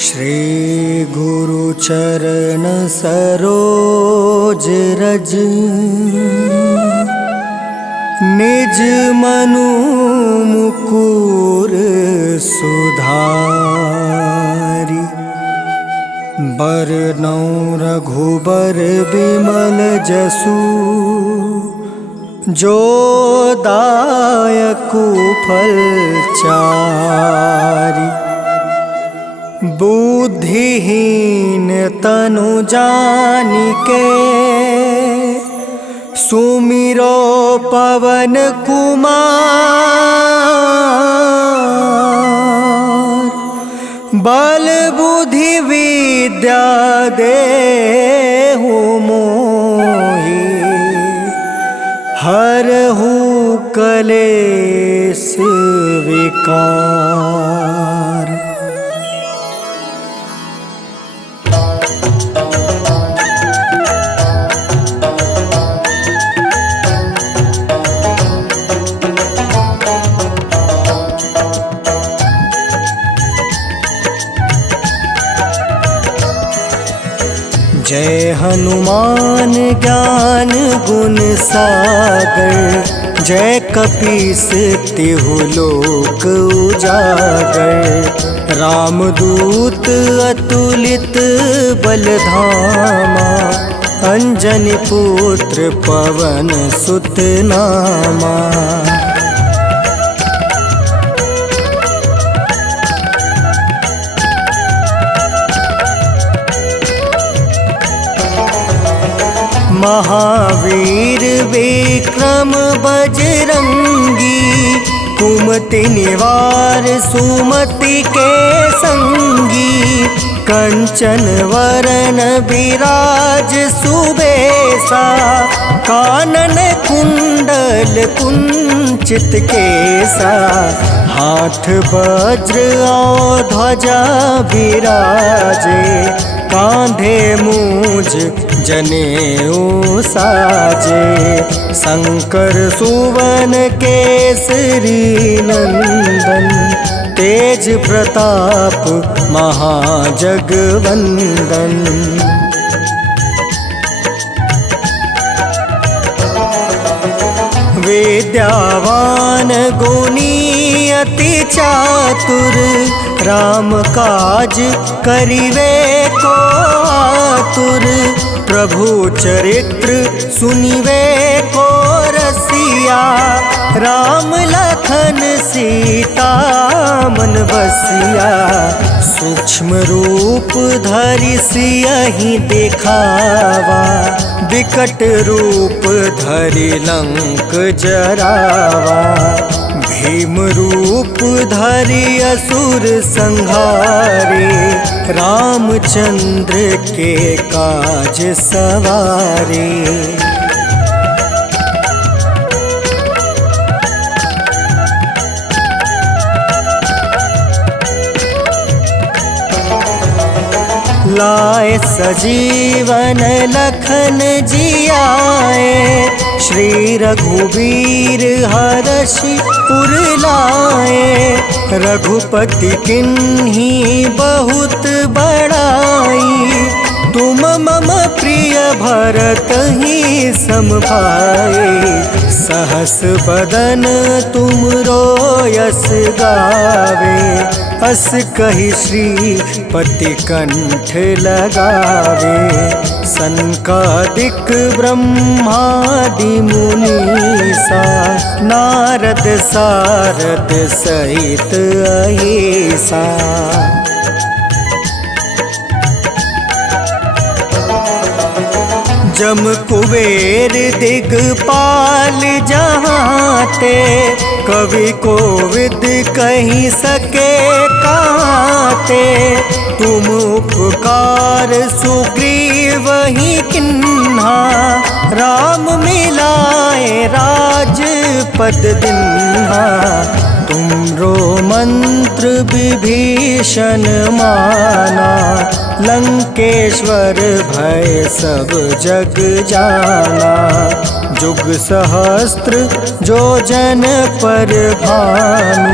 श्री गुरु चरण सरोज रज निज मनु मुकुर सुधारि। बरनौ रघुबर बिमल जसु जो दायकु फल चारि। बुद्धिहीन तनु जानिके सुमिरो पवन कुमार। बल बुद्धि विद्या देहु मोहि हरहु कलेश विकार। जय हनुमान ज्ञान गुण सागर। जय कपीस तिहु लोक उजागर। रामदूत अतुलित बल धामा। अंजनी पुत्र पवन सुत नामा। महावीर विक्रम बजरंगी। कुमति निवार सुमति के संगी। कंचन वरन विराज सुबेसा। कानन कुंडल कुंचित केसा। हाथ वज्र और ध्वजा विराजे। कांधे मूज जनेऊ साजे। शंकर सुवन केसरी नंदन। तेज प्रताप महाजगवंदन। विद्यावान गुणी अति चातुर। राम काज करिवे को आतुर। प्रभु चरित्र सुनिवे को रसिया। राम लखन सीता मन बसिया। सूक्ष्म रूप धरि सियहि दिखावा। विकट रूप धरि लंक जरावा। भीम रूप धरि असुर संहारे। रामचंद्र के काज सवारे। लाए सजीवन लखन जियाए। श्री रघुबीर हरषि उर लाए। रघुपति किन्ही बहुत बड़ाई। तुम मम प्रिय भरत ही सम भाई। सहस बदन तुम रोयस गावे। अस कहि श्रीपति कंठ लगावे। सनकादिक ब्रह्मादि मुनीसा। नारद सारद सहित अहिसा। जम कुबेर दिगपाल जहाते। कवि कोविद कहि सके काते। तुम उपकार सुग्रीव ही किन्हा। राम मिलाए राजपद दिन्हा। तुमरो मंत्र विभीषण माना। लंकेश्वर भय सब जग जाना। जुग सहस्त्र जो जन पर भानु,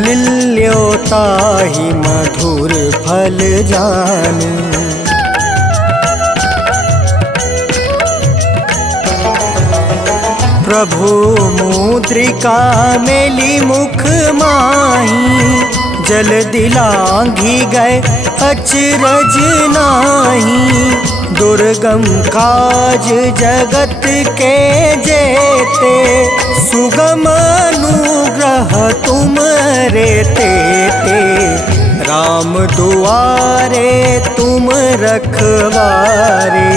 लिल्योताहि मधुर फल फल जानू। प्रभु मुद्रिका मेली मुख माही, जल दिलांघी गए अचरज नाही। दुर्गम काज जगत के जेते, सुगम अनुग्रह तुम रे तेते। राम दुआरे तुम रखवारे,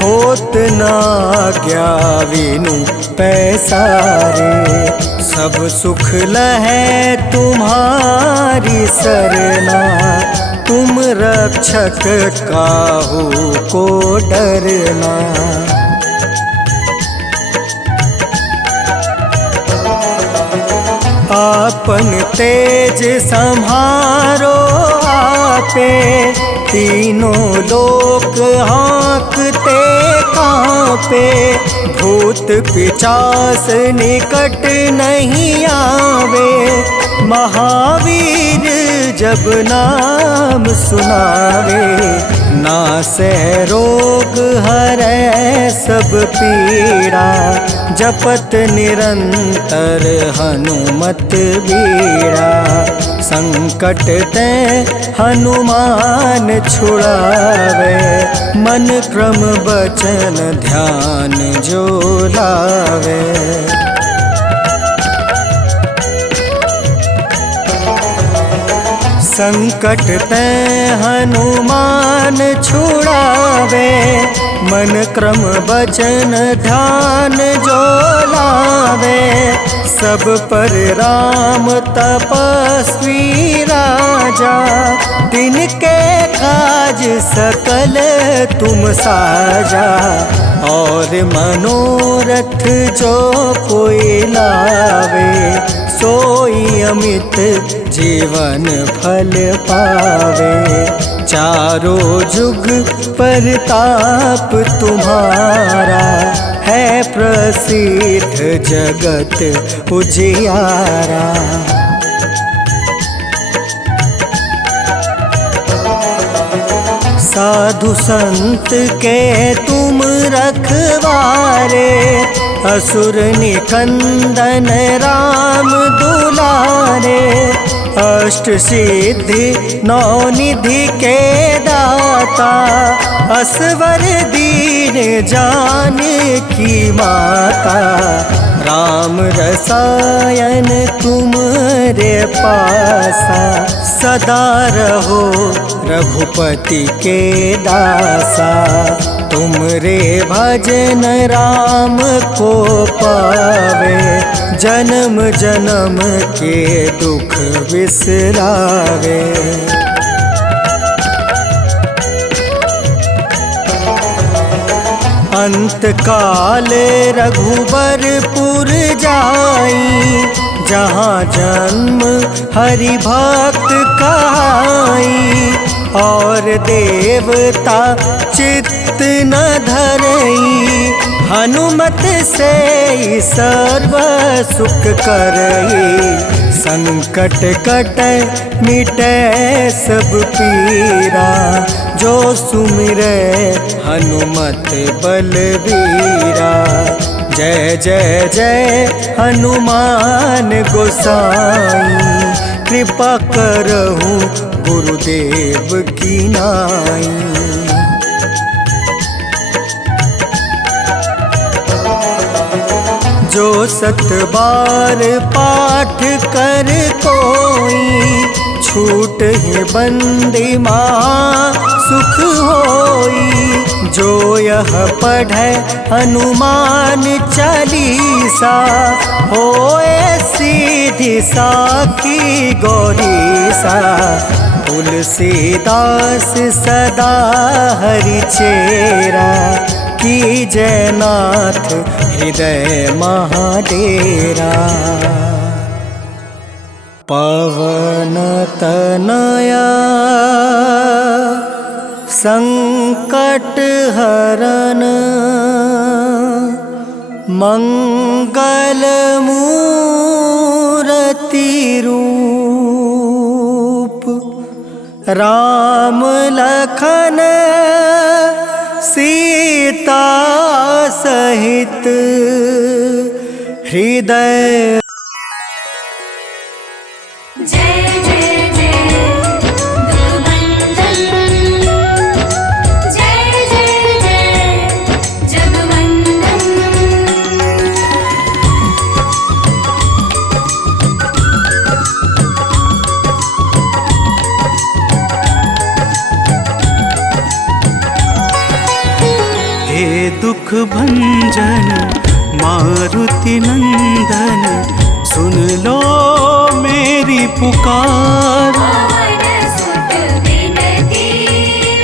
होत ना क्या विनु पैसारे। सब सुख लहै तुम्हारी सरना, तुम रक्षक काहू को डरना। आपन तेज सम्हारो आपे, तीनों लोक हाँकते कांपे। भूत पिशाच निकट नहीं आवे, महावीर जब नाम सुनावे। नासै रोग हरै सब पीड़ा, जपत निरंतर हनुमत बीड़ा। संकट ते हनुमान छुड़ावे, मन क्रम बचन ध्यान जो लावे। संकट ते हनुमान छुड़ावे, मन क्रम बचन ध्यान जो लावे। सब पर राम तपस्वी राजा, तिनके काज सकल तुम साजा। और मनोरथ जो कोई लावे, सोई अमित जीवन फल पावे। चारों जुग परताप तुम्हारा, है प्रसिद्ध जगत उजियारा। साधु संत के तुम रखवारे, असुर निकंदन राम दुलारे। अष्ट सिद्धि नौ निधि के दाता, असवर दीन जानकी माता। राम रसायन तुमरे पासा, सदा रहो रघुपति के दासा। तुमरे भजन राम को पावे, जन्म जन्म के दुख बिसरावे। अंत काल रघुबरपुर जाई, जहाँ जन्म हरि भक्त कहाई। और देवता चित्त न धरई, हनुमत से सर्व सुख करई। संकट कटै मिटै सब पीरा, जो सुमिरै हनुमत बलबीरा। जय जय जय हनुमान गोसाई, कृपा करहु गुरुदेव की नाई। जो सत बार पाठ कर कोई, छूट ही बंदी माँ सुख होई। जो यह पढ़ै हनुमान चालीसा, होए सीधी साखी गौरीसा। तुलसीदास सदा हरि चेरा, की जयनाथ हृदय महाडेरा। पवन तनया संकट हरन, मंगल मूरति रूप। राम लखन सीता सहित हृदय। जय जय जय दुखभंजन, जय जय जय जगवंदन। हे दुख भंजन मारुति नंदन, सुन लो मेरी पुकार। पवन सुत विनती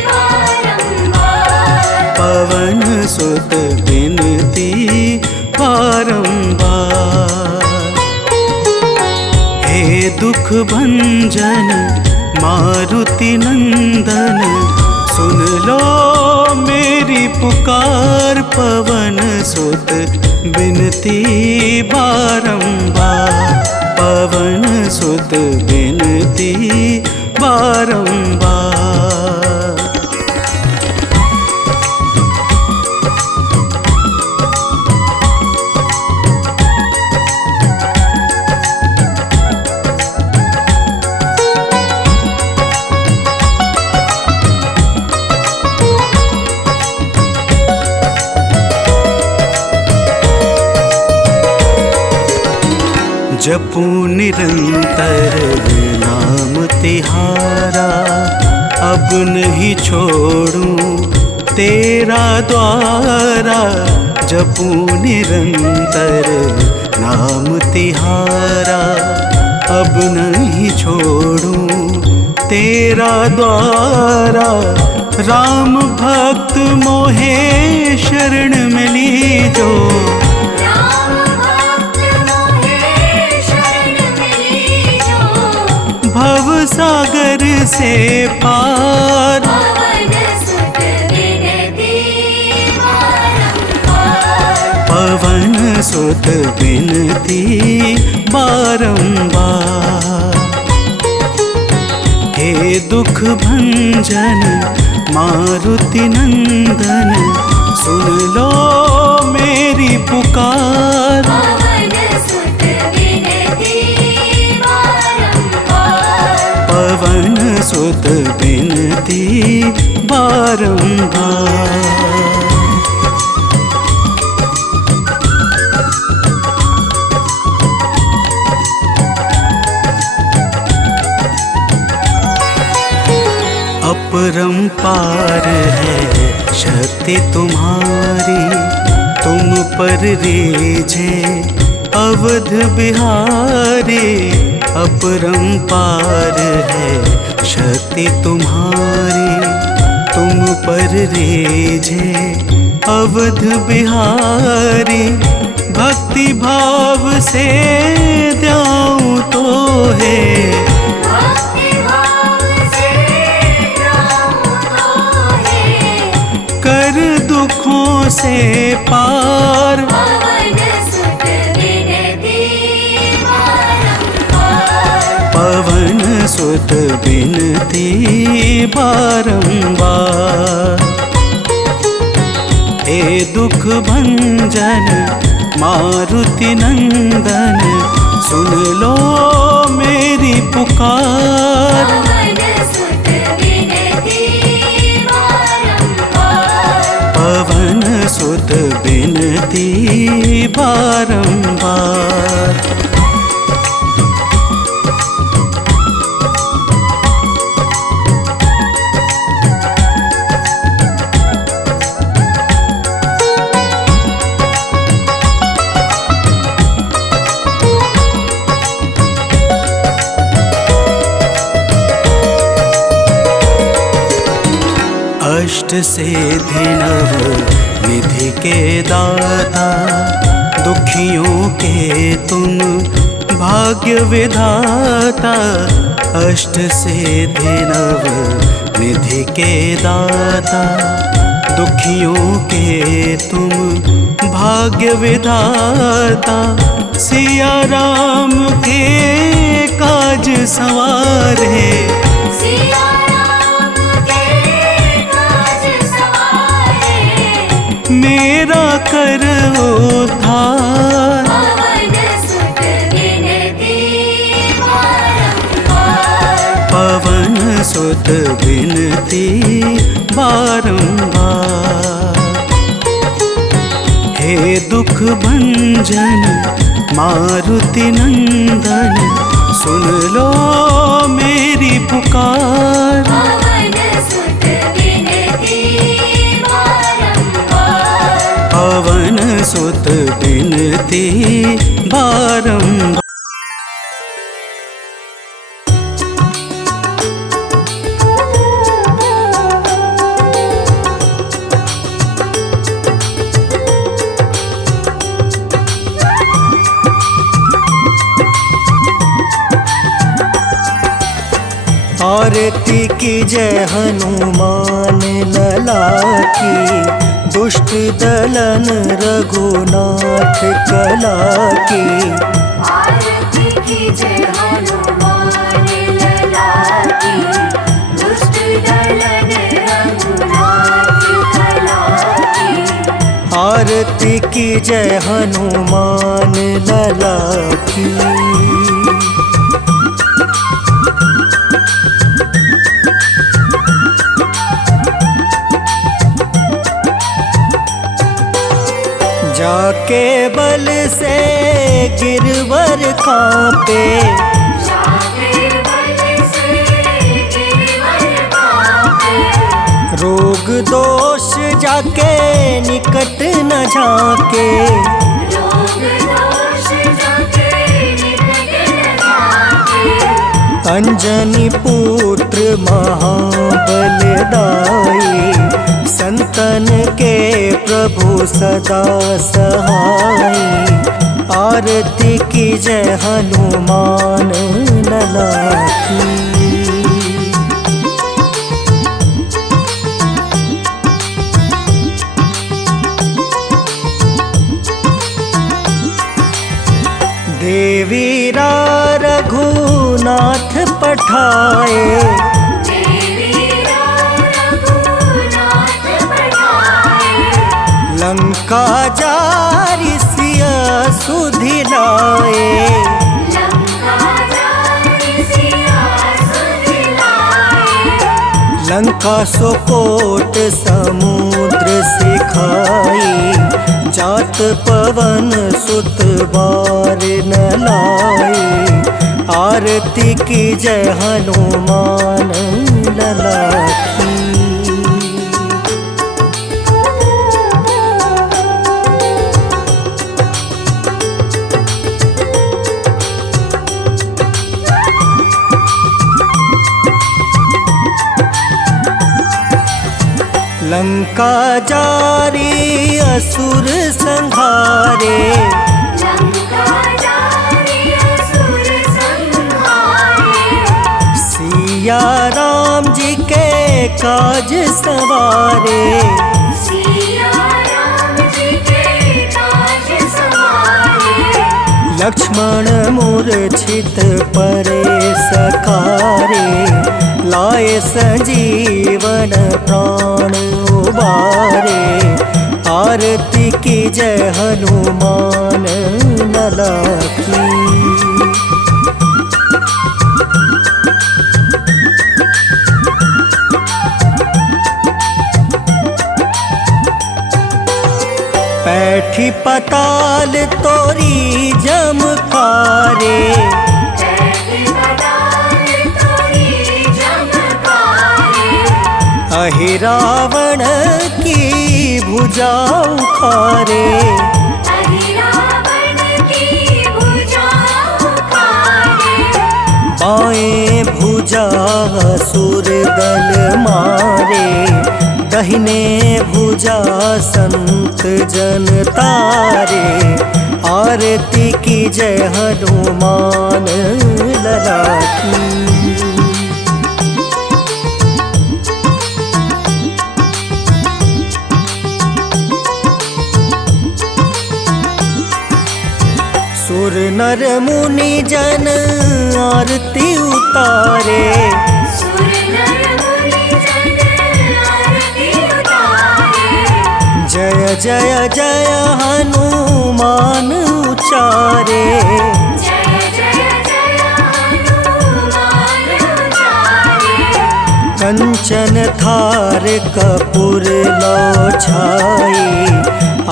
बारंबार, पवन सुत विनती बारंबार। हे दुख भंजन मारुति नंदन, सुन लो मेरी पुकार। पवन सुत विनती बारंबार, पवन सुत विनती बारंबार। जपू निरंतर नाम तिहारा, अब नहीं छोड़ूं तेरा द्वारा। जपू निरंतर नाम तिहारा, अब नहीं छोड़ूं तेरा द्वारा। राम भक्त मोहे शरण मिली जो, भव सागर से पार। पवन सुत विनती बारंबार, पवन सुत विनती बारंबार। हे दुख भंजन मारुति नंदन, सुन लो मेरी पुकार। पवन सुत विनती बारंबार, पवन सुत विनती बारंबार। अपरंपार है शक्ति तुम्हारी, तुम पर रीझे अवध बिहारी। अपरंपार है शक्ति तुम्हारी, तुम पर रीझे अवध बिहारी। भक्ति भाव से द्याऊं तो है, भक्ति भाव से गाऊं तो है। कर दुखों से पार। पवन सुत विनती बारंबार, पवन सुत विनती बारंबार। हे दुख भंजन मारुति नंदन, सुन लो मेरी पुकार। पवन सुत विनती बारंबार, पवन सुत विनती बारंबार। अष्ट सिद्धि नव निधि के दाता, दुखियों के तुम भाग्य विधाता। अष्ट सिद्धि नव निधि के दाता, दुखियों के तुम भाग्य विधाता। सिया राम के काज सवारे, सिया सुत बिनती बारंबार। हे दुख भंजन मारुति नंदन, सुन लो मेरी पुकार। पवन सुत विनती बारंबार। पवन सुत बिनती बारंबार। आरती की जय हनुमान लला की, दुष्ट दलन रघुनाथ कला की। आरती की जय हनुमान लला की, दुष्ट दलन रघुनाथ कला की। आरती की जय हनुमान लला की। जाके बल से गिरवर कांपे, जाके बल से गिरवर कांपे। रोग दोष जाके निकट न झाके। रोग दोष जाके निकट न जाके। अंजनी पुत्र महाबलदाई, संतन के प्रभु सदा सहाय। आरती की जय हनुमान लला की। देवीरा रघुनाथ पठाए, देवीरा रघुनाथ पठाए। लंका जारी सिया सुधिलाए। लंका जारी सिया सुधिलाए। लंका सोकोट समुद्र सिखाई, जात पवन सुत बार न लाई। आरती की जय हनुमान लला की। लंका जारी असुर संहारे, लंका जारी असुर संहारे। सिया राम जी के काज सवारे। सिया राम जी के काज सवारे। लक्ष्मण मूर्छित परे सखारे, लाए संजीवन प्राण उबारे। आरती की जय हनुमान लला की। पैठी पताल तोरी जमकारे, पैठी पताल तोरी जमकारे। अहि रावण की भुजा उखारे। अहि रावण की भुजा उखारे। बाएं भुजा असुर दल मारे, दहिने भुजा संत जन तारे। आरती की जय हनुमान लला की। सुर नर मुनि जन आरती उतारे, सुर नर मुनि जन आरती उतारे। जय जय जय हनुमान उचारे। जय जय जय हनुमान उचारे। कंचन थार कपूर लो छाई,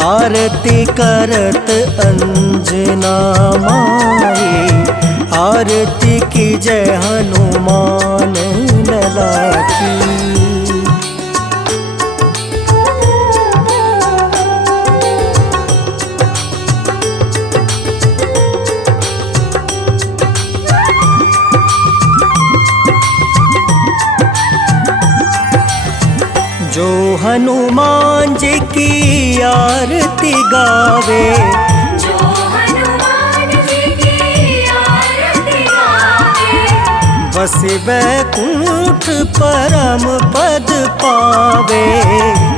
आरती करत अंजना माई। आरती की जय हनुमान लला की। जो हनुमान जी की आरती गावे, जो हनुमान जी की आरती गावे, बस बैकुंठ परम पद पावे।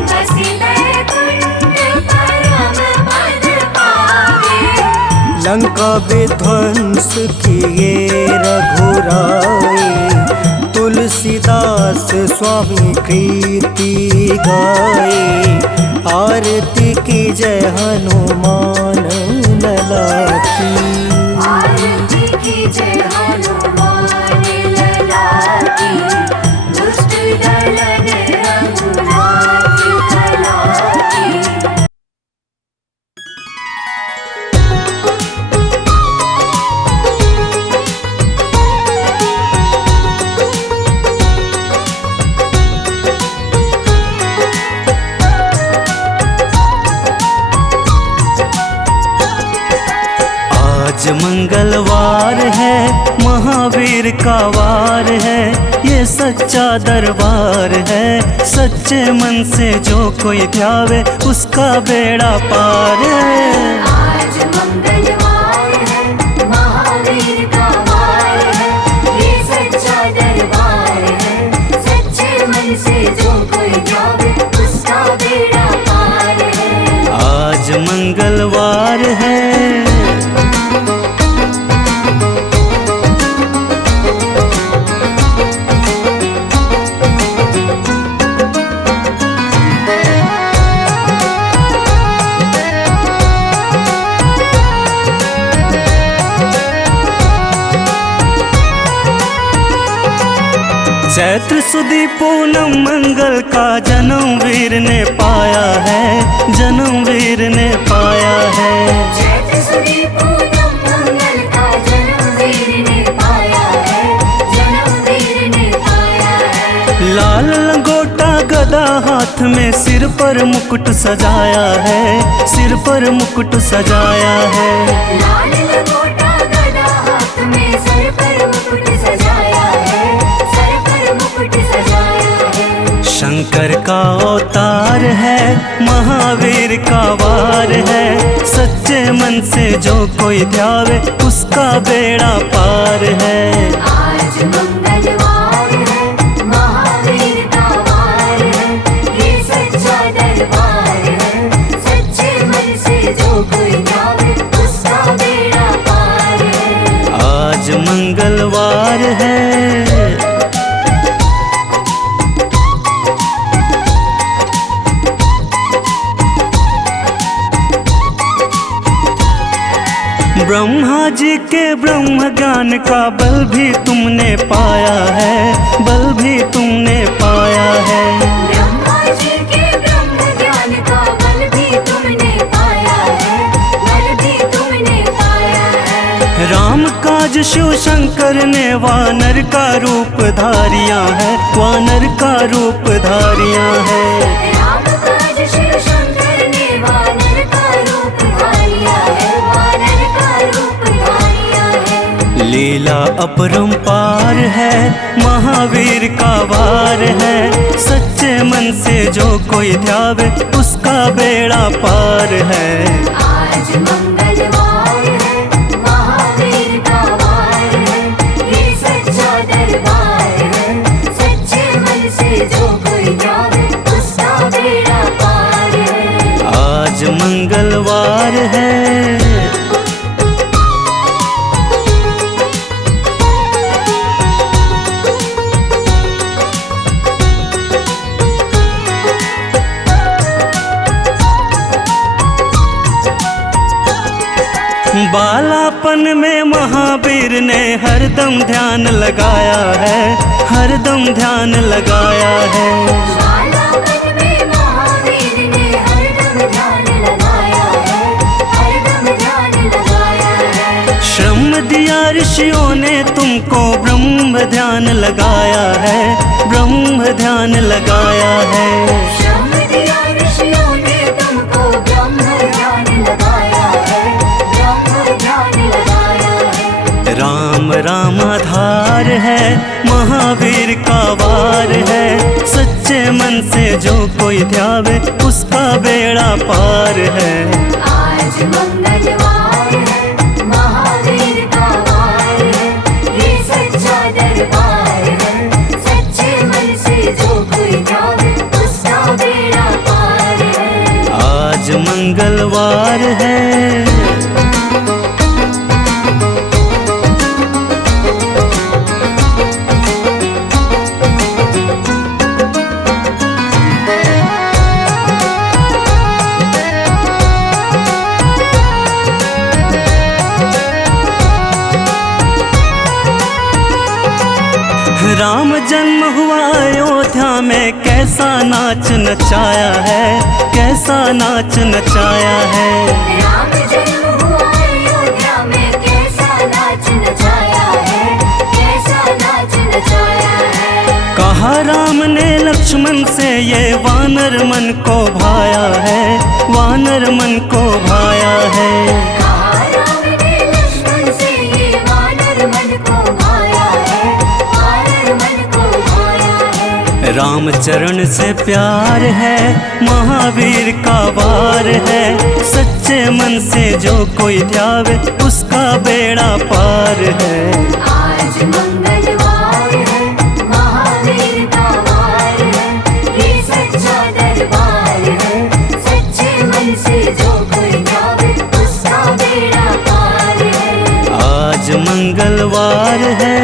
बसी बैकुंठ परम पद पावे। लंका विध्वंस किए रघुराई, तुलसीदास स्वामी कृति गाई। आरती की जय हनुमान लला की। आरती की जय हनुमान लला की। दुष्ट दलन रघुनाथ कला की। आज मंगलवार है, महावीर का वार है, ये सच्चा दरबार है। सच्चे मन से जो कोई ध्यावे, उसका बेड़ा पार है। आज मंगलवार है, महावीर का वार है, ये सच्चा दरबार है। सच्चे मन से जो कोई जावे, उसका बेड़ा पार है। आज मंगलवार है। चैत्र सुदी पूनम मंगल का जन्म वीर ने पाया है, जन्म वीर ने पाया है। चैत्र सुदी पूनम मंगल का जन्म वीर ने पाया है, जन्म वीर ने पाया है। लाल लंगोटा गदा हाथ में, सिर पर मुकुट सजाया है, सिर पर मुकुट सजाया है। लाल लंगोटा गदा हाथ में, सर पर मुकुट सजाया है, सर पर मुकुट सजाया है। शंकर का अवतार है, महावीर का वार है। सच्चे मन से जो कोई ध्यावे, उसका बेड़ा पार है। आज मंगलवार है, महावीर का वार है, ये सच्चा दरबार है। सच्चे मन से जो कोई जावे, उसका बेड़ा पार है। आज मंगलवार है। ब्रह्मा जी के ब्रह्म ज्ञान का बल भी तुमने पाया है, बल भी तुमने पाया है। ब्रह्मा जी के ब्रह्म ज्ञान का बल भी तुमने पाया है, बल भी तुमने पाया है। राम काज शिव शंकर ने वानर का रूप धारिया है, वानर का रूप धारिया है। राम काज शिव शंकर ने वानर का रूप धारिया है, वानर का रूप धारिया है। लीला अपरंपार है, महावीर का वार है। सच्चे मन से जो कोई ध्यावे, उसका बेड़ा पार है। आज मंगलवार है, महावीर का वार है, ये सच्चा दरबार है। सच्चे मन से जो कोई जावे, उसका बेड़ा पार है। आज मंगलवार है। बालापन में महावीर ने हरदम ध्यान लगाया है, हर हरदम ध्यान लगाया है। ज्वाला मन में महावीर ने हरदम ध्यान लगाया है, हरदम ध्यान लगाया है। श्रम दिया ऋषियों ने तुमको ब्रह्म ध्यान लगाया है, ब्रह्म ध्यान लगाया है। श्रम दिया ऋषियों ने तुमको ब्रह्म ध्यान लगाया है, ब्रह्म ध्यान लगाया है। राम राम आधार है, महावीर का वार है। सच्चे मन से जो कोई ध्यावे उसका बेड़ा पार है। आज मंगलवार है, महावीर का वार है, ये सच्चा दरबार है। सच्चे मन से जो कोई ध्यावे उसका बेड़ा पार है। आज मंगलवार है। राम जन्म हुआ अयोध्या में, कैसा नाच नचाया है, कैसा नाच नचाया है। राम जन्म हुआ अयोध्या में, कैसा नाच नचाया है, कैसा नाच नचाया है। कहा राम ने लक्ष्मण से ये वानर मन को भाया है, वानर मन को भाया है। कहा राम ने लक्ष्मण से ये वानर मन को भाया है, वानर मन को भाया है। राम चरण से प्यार है, महावीर का वार है। सच्चे मन से जो कोई ध्यावे उसका बेड़ा पार है। आज मंगलवार है, महावीर का वार है, ये सच्चा दरबार है। सच्चे मन से जो कोई ध्यावे उसका बेड़ा पार है। आज मंगलवार है।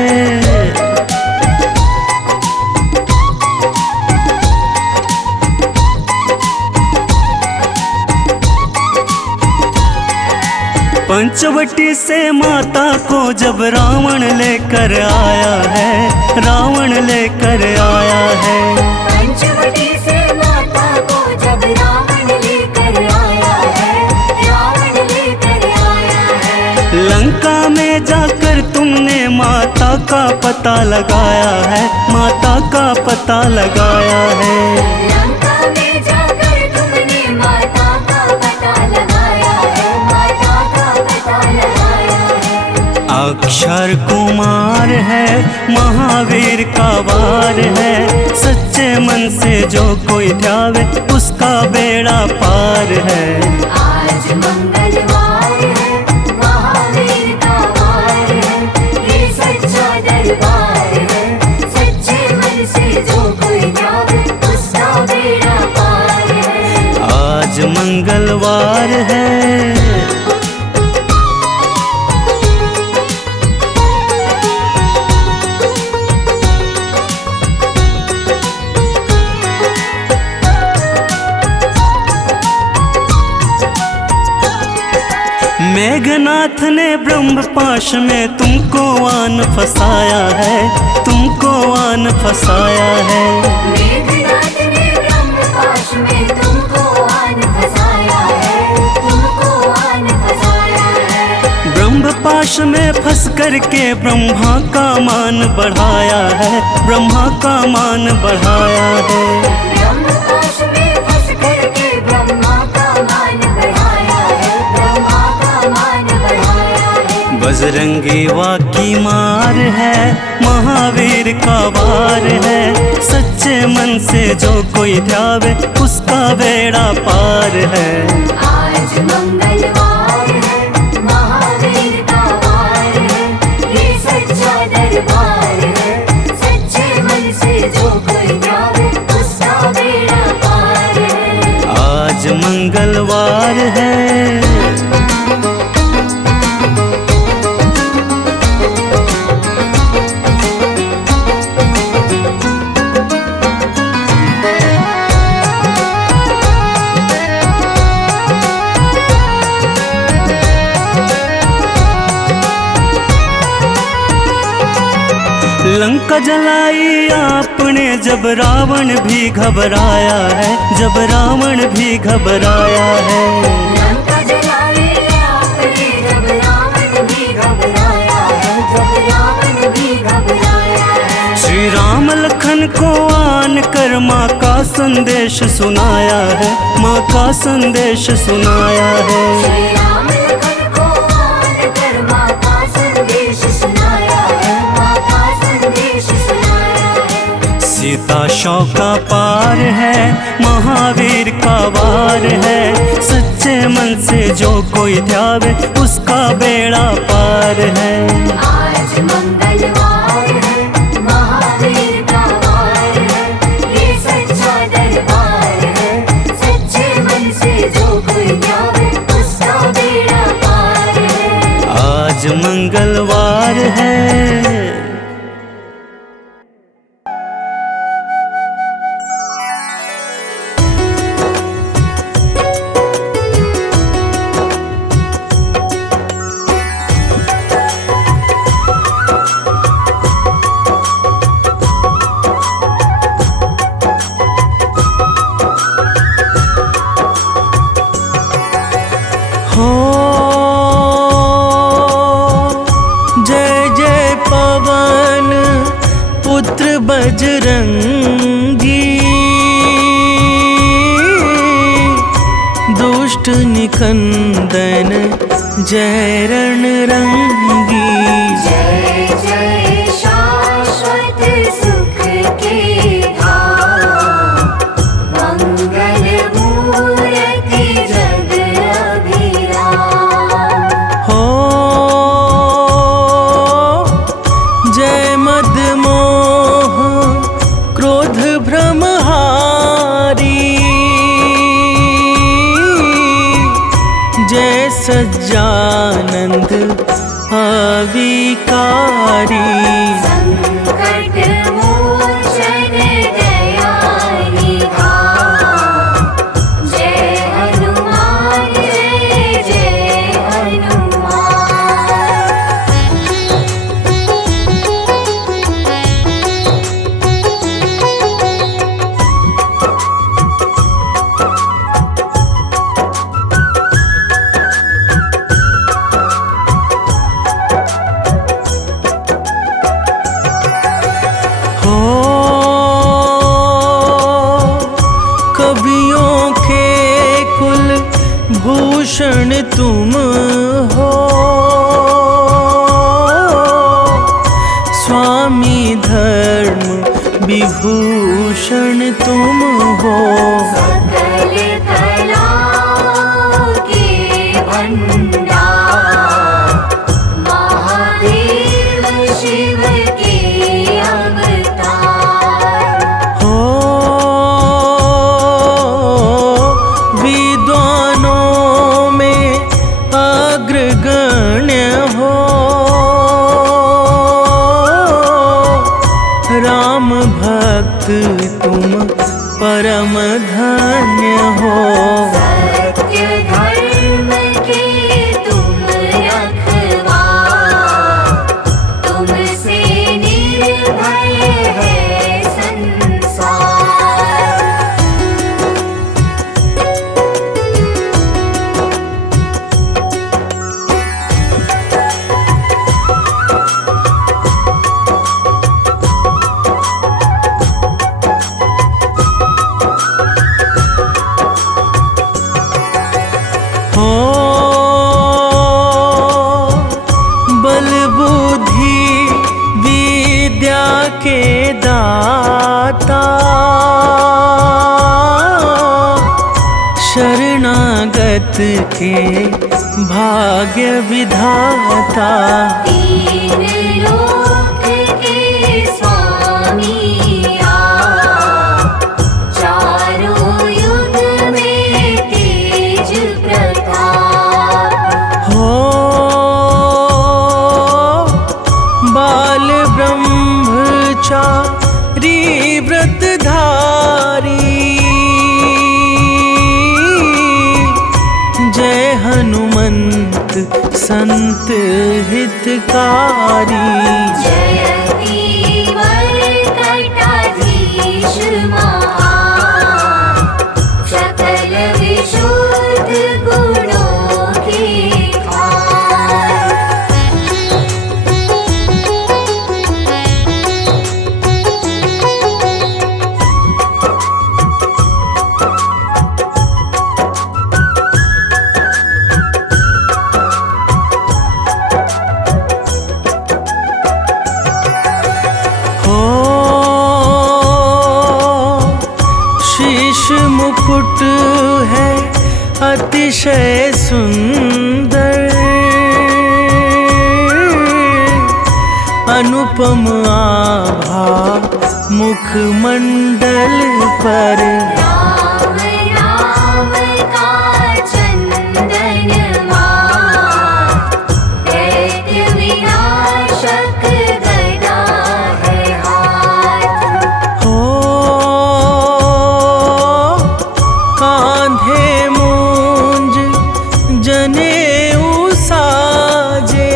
पंचवटी से माता को जब रावण लेकर आया है, रावण लेकर आया है। पंचवटी से माता को जब रावण लेकर आया है, रावण लेकर आया है। लंका में जाकर तुमने माता का पता लगाया है, माता का पता लगाया है। लंका में जाकर तुमने माता का पता लगाया है, माता का पता लगाया है। अक्षर कुमार है, महावीर का वार है। सच्चे मन से जो कोई ध्यावे उसका बेड़ा पार है। आज मंगलवार है, महावीर का वार है, ये सच्चा दरबार है। सच्चे मन से जो कोई ध्यावे उसका बेड़ा पार है। आज मंगलवार है। मेघनाथ ने ब्रह्म पाश में तुमको आन फसाया है, तुमको आन फसाया है। मेघनाथ ने ब्रह्मपाश में तुमको आन फसाया है, तुमको आन फसाया है। ब्रह्म पाश में फंस करके ब्रह्मा का मान बढ़ाया है, ब्रह्मा का मान बढ़ाया है। ब्रह्मपाश में फंस करके ब्रह्मा का मान बढ़ाया है, ब्रह्मा का मान बढ़ाया है। बजरंगी वाकी मार है, महावीर का वार है। सच्चे मन से जो कोई ध्यावे उसका बेड़ा पार है। आज मंगलवार है, महावीर का वार है, ये सच्चा दरबार है। सच्चे मन से जो कोई ध्यावे उसका बेड़ा पार है। आज मंगलवार है। लंका जलाई आपने जब रावण भी घबराया है, जब रावण भी घबराया है। लंका जलाई आपने जब रावण भी घबराया है, जब रावण भी घबराया है। श्री राम लखन को आन कर माँ का संदेश सुनाया है, माँ का संदेश सुनाया है। श्री राम लखन को आन कर माँ का संदेश सुनाया है, माँ का संदेश सुनाया है। सीता शौक का पार है, महावीर का वार है। सच्चे मन से जो कोई ध्यावे उसका बेड़ा पार है। आज मंगलवार है, महावीर का वार है, ये सच्चा दरबार है। सच्चे मन से जो कोई ध्यावे उसका बेड़ा पार है। आज मंगलवार है। हो जय जय पवन पुत्र बजरंगी, दुष्ट निकंदन जय रणरंगी। जय जय शाश्वत सुख के धाम, मंगल मूर्ति जग अभिराम। हो जय मदमोह क्रोध भ्रमहारी, जय सज्जानंद अविकारी। संकट मोचन दया निधान, जय हनुमान जय जय हनुमान। हो कवियों के कुल भूषण तुम हो, स्वामी धर्म विभूषण तुम हो। सकल कलाओं के भंडार, महादेव शिव के अवतार। हो विद्वानों में अग्रगण्य हो, राम भक्त तुम परम धन्य हो। सत्य धर्म के तुम रखवार, तुमसे निर्भय है संसार। हो बल बुद्धि विद्या के दाता, शरणागत के भाग्य विधाता। तीन लोक के स्वामी आप, चारों युग में तेज प्रताप। हो बाल ब्रह्मचारी व्रतधारी, जय हनुमंत संत हितकारी। जयति अतिशय सुंदर अनुपम आभा मुखमंडल पर। राम नाम का चंदन मात, दैत्य विनाशक गदा है हाथ। हो कांधे मूंज जनेऊ साजे,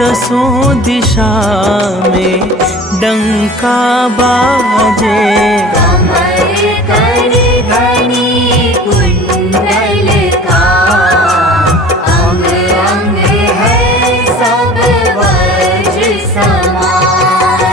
दसों दिशा में डंका बाजे। कमर कर धनी कुंडल का, अंग अंग है सब वज्र समान।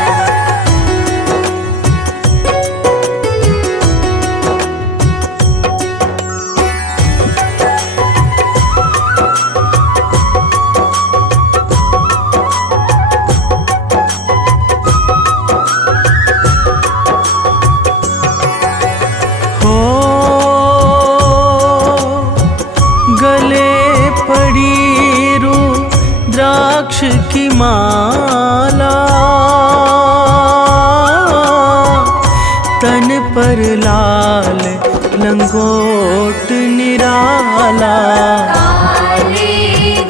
हो गले पड़ी रुद्राक्ष की माला, तन पर लाल लंगोट निराला। काले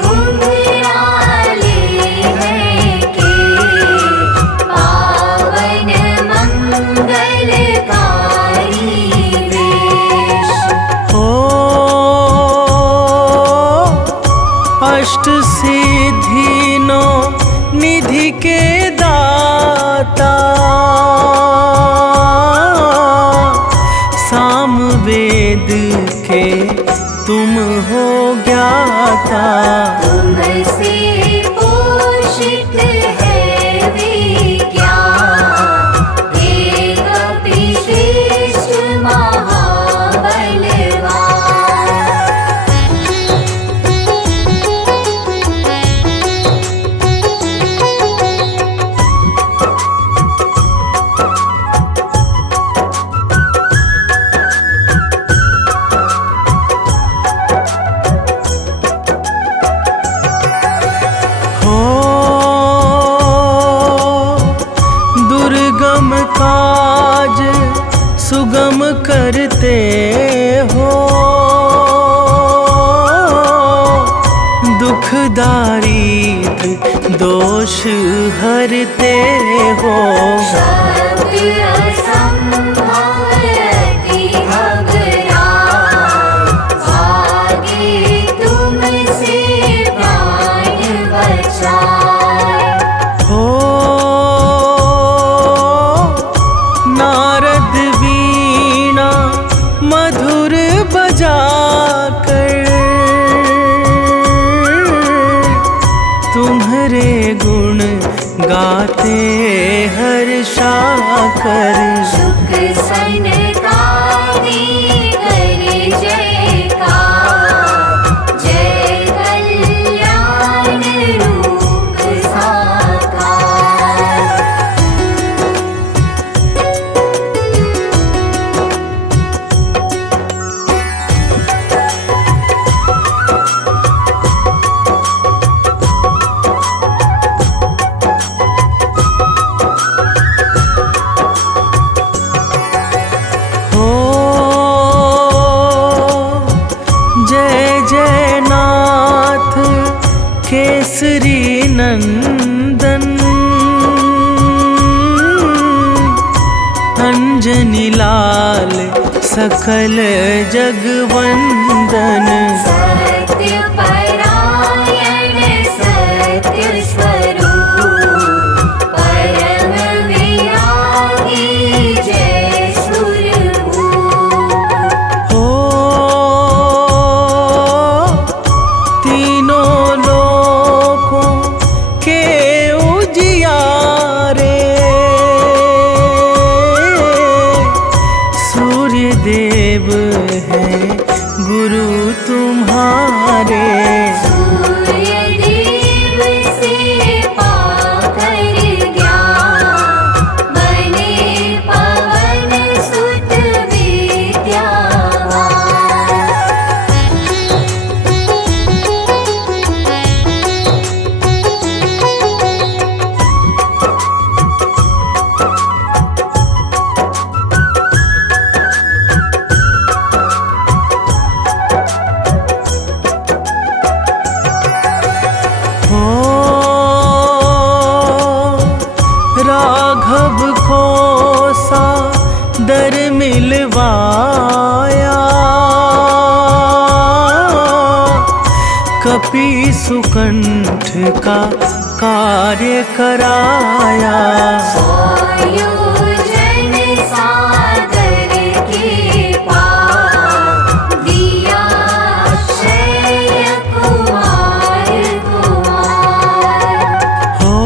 घुंघराले हैं के, पावन मंगलकारी वेश। हो अष्ट सिद्धि नो निधि के दाता, साम वेद के तुम हो ज्ञाता। तुमसे पोषित है विज्ञान, एक विशिष्ट महाबलवान। हो दुर्गम काज सुगम करते हो, दुख दारिद्र दोष हरते हो। शब्द असंभव अति घबराए, भागे तुमसे प्राण बचाए। हो नारद वीणा मधुर बजाकर, तुम्हारे गुण गाते हर्षाकर। शुक सनकादि करे जयकार, जय कल्याण रूप साकार। हो जय जय नाथ केसरी नंदन, अंजनी लाल सकल जगवंदन। सत्य परायण सत्य स्वरूप, परम विरागी जय सुरभूप। हो तीनों लोकों के उजियारे, सूर्य देव है गुरु तुम्हारे। राघव को सादर मिलवाया, कपि सुकंठ का कार्य कराया। सोयोजन सादर के पार, दिया अक्षय कुमार कुमार। हो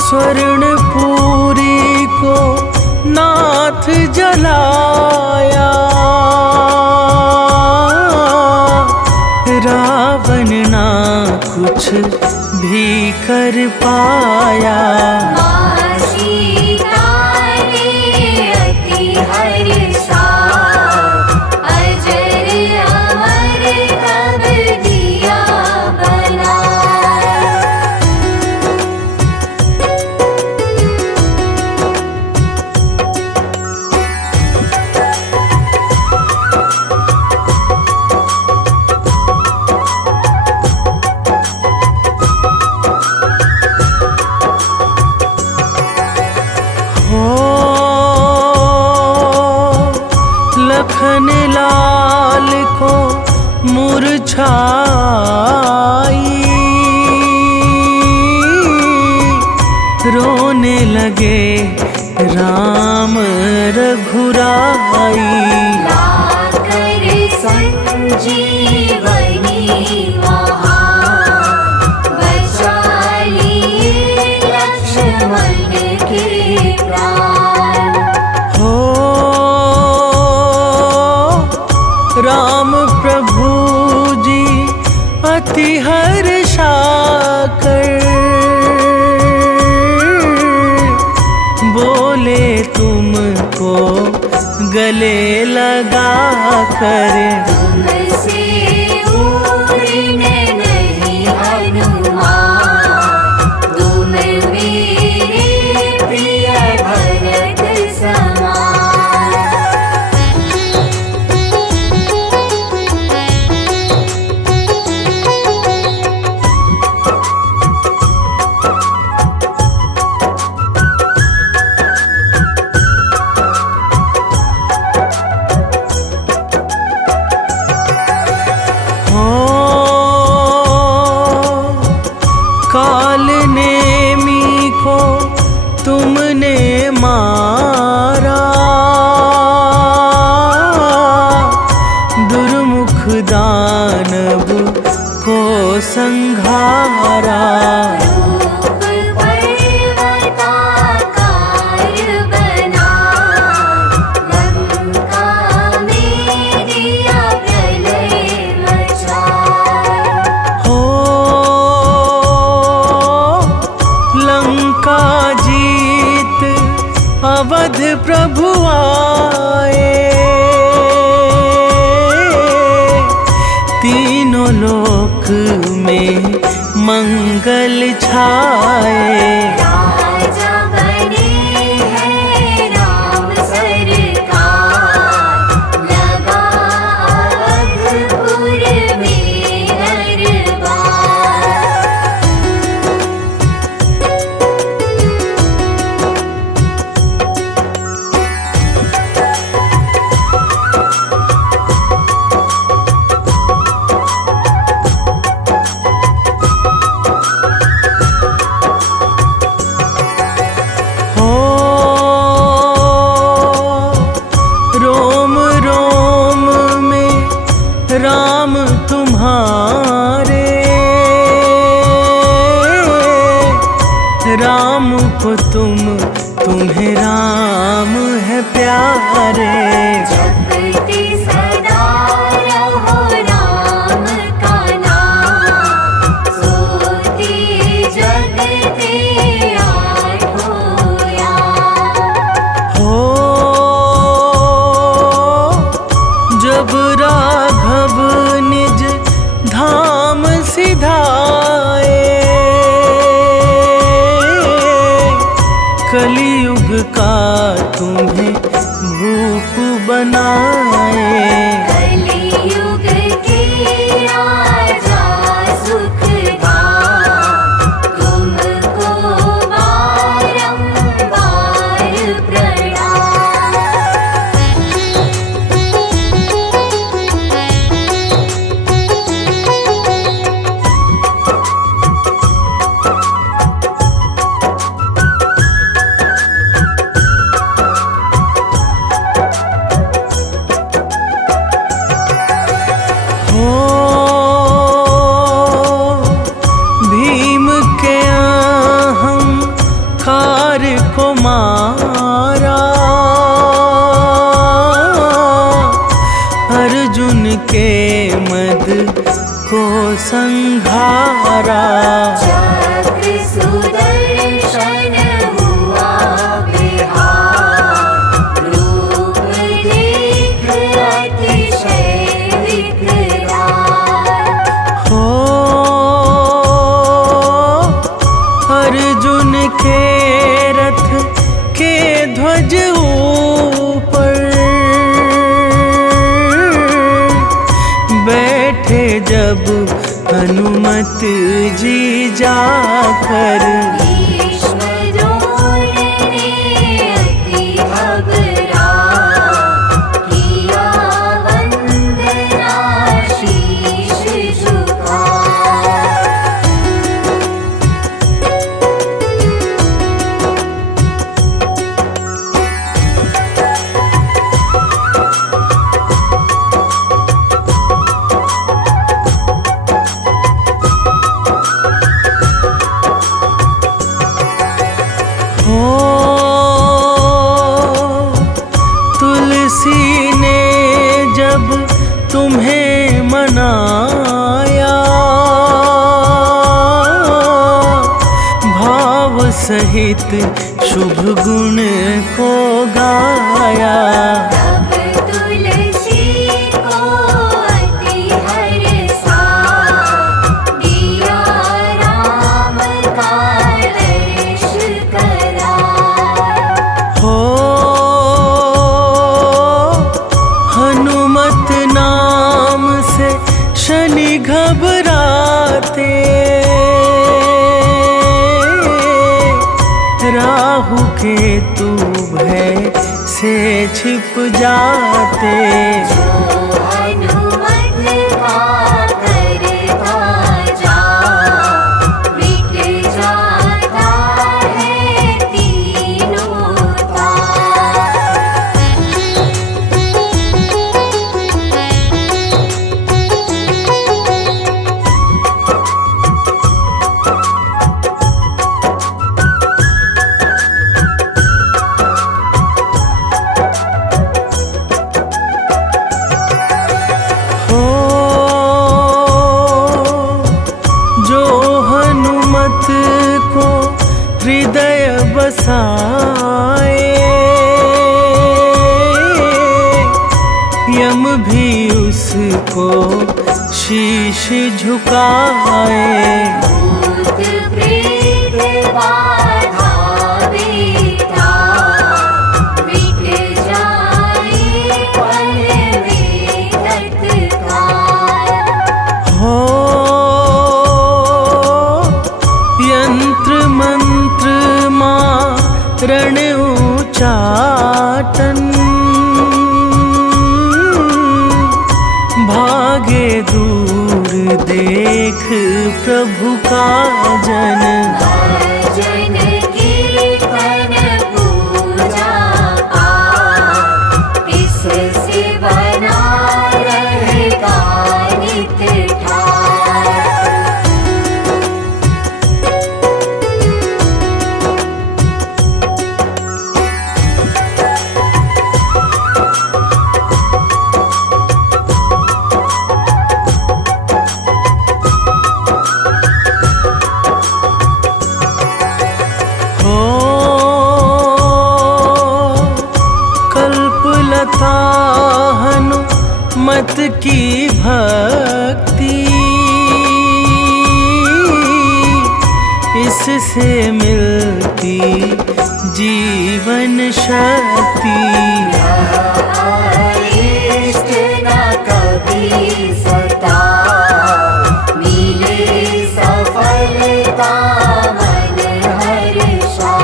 स्वर्णपुरी को नाथ जलाया, रावण ना कुछ भी कर पाया। माँ सीता ने अति हर्षा, अजर अमर तब दिया बनाए। हो लखन लाल को मुरझाई, रोने लगे राम रघुराई। लाकर संजीवनी महान, बचा लिए लक्ष्मण के प्राण। हो राम प्रभु जी अति हर्षाकर, बोले तुमको गले लगा कर। तुमसे उड़ने नहीं हनुमान, तुम मेरे प्रिय भरत समान। हो काल नेमी को तुमने मारा, दुर्मुख दानव को संघारा। रूप पर्वताकार बना, लंका में दिया प्रलय मचाए। हो लंका जीत अवध प्रभु आए, तीनों लोक में मंगल छाए। राजा बने हैं राम सरकार, लगा अवधपुर में दरबार। हो रोम रोम में राम तुम्हारे, राम को तुम्हें राम है प्यारे। जपते सदा रहो राम का नाम, सोते जगते आठों याम। हो जब राघव निज धाम सिधाए, कलियुग का तुम्हें भूप बनाए। कलियुग के राजा सुखधाम, तुमको मारा, अर्जुन के मद को संघारा। चक्र सुदर्शन हुआ बिहार, रूप देख अतिशय विकराल। हो अर्जुन के रथ के ध्वज ऊपर बैठे जब हनुमत जी जाकर। भीष्म द्रोण ने अति घबरा, किया वंदना शीश झुका। हो तुलसी ने जब तुम्हें मनाया, भाव सहित शुभ गुण को गाया। तब तुलसी को अति हर्षा, दिया राम का दर्श करा। हो हनुमत नाम से शनि घबराते, राहु केतु भय से छिप जाते। जो हनुमत का करता जा, मिट जाता है तीनों ताप। हो जो हनुमत को हृदय बसाए, यम भी उसको शीश झुकाए। भूत प्रेत बाधा बेता, मिट जाए पल में तत्काल। हो यंत्र मंत्र मारण उचाटन, भागे दूर देख प्रभु का जन। भजन कीर्तन पूजा पाठ, इससे बना रहेगा नित ठाट। हो कल्पलता हनुमत की भक्ति, इससे मिलती जीवन शक्ति। इष्ट न कभी सता, मिले सफलता मन हर्षा।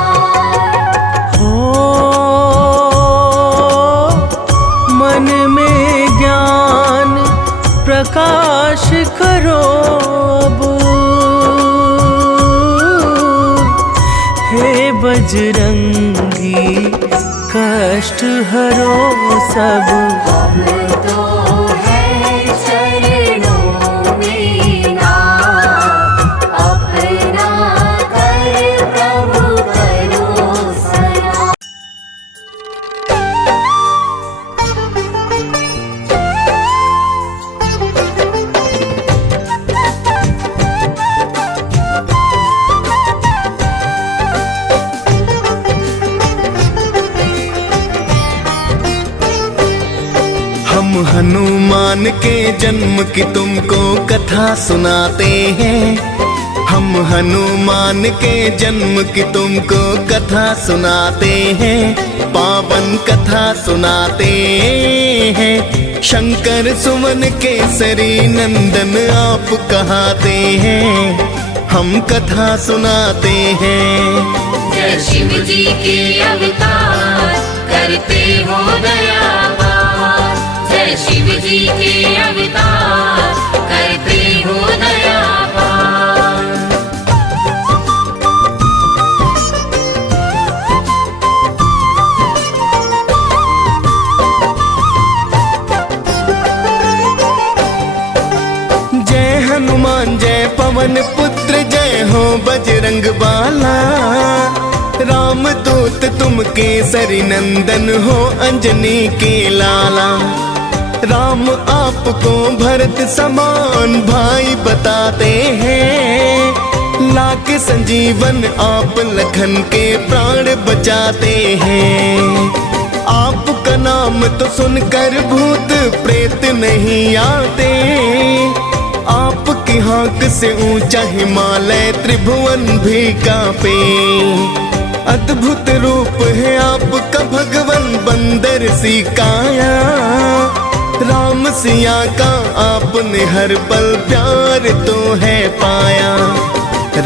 हो मन में ज्ञान प्रकाश करो अब, हे बजरंगी कष्ट हरो सब। हम तो हैं चरणों में ना, अपना कर प्रभु करो सदा। हनुमान के जन्म की तुमको कथा सुनाते हैं। हम हनुमान के जन्म की तुमको कथा सुनाते हैं, पावन कथा सुनाते हैं। शंकर सुमन केसरी नंदन आप कहाते हैं, हम कथा सुनाते हैं। जय शिव जी के अवतार करते हो दयावार, जय शिव जी के अवतार करते हो दयावार। जय हनुमान जय पवन पुत्र, जय हो बजरंग बाला। राम दूत तुम केसरी नंदन हो, अंजनी के लाला। राम आपको भरत समान भाई बताते हैं, लाके संजीवन आप लखन के प्राण बचाते हैं। आपका नाम तो सुनकर भूत प्रेत नहीं आते, आपकी हाँक से ऊंचा हिमालय त्रिभुवन भी कांपे। अद्भुत रूप है आपका भगवन बंदर सी काया, राम सिया का आपने हर पल प्यार तो है पाया।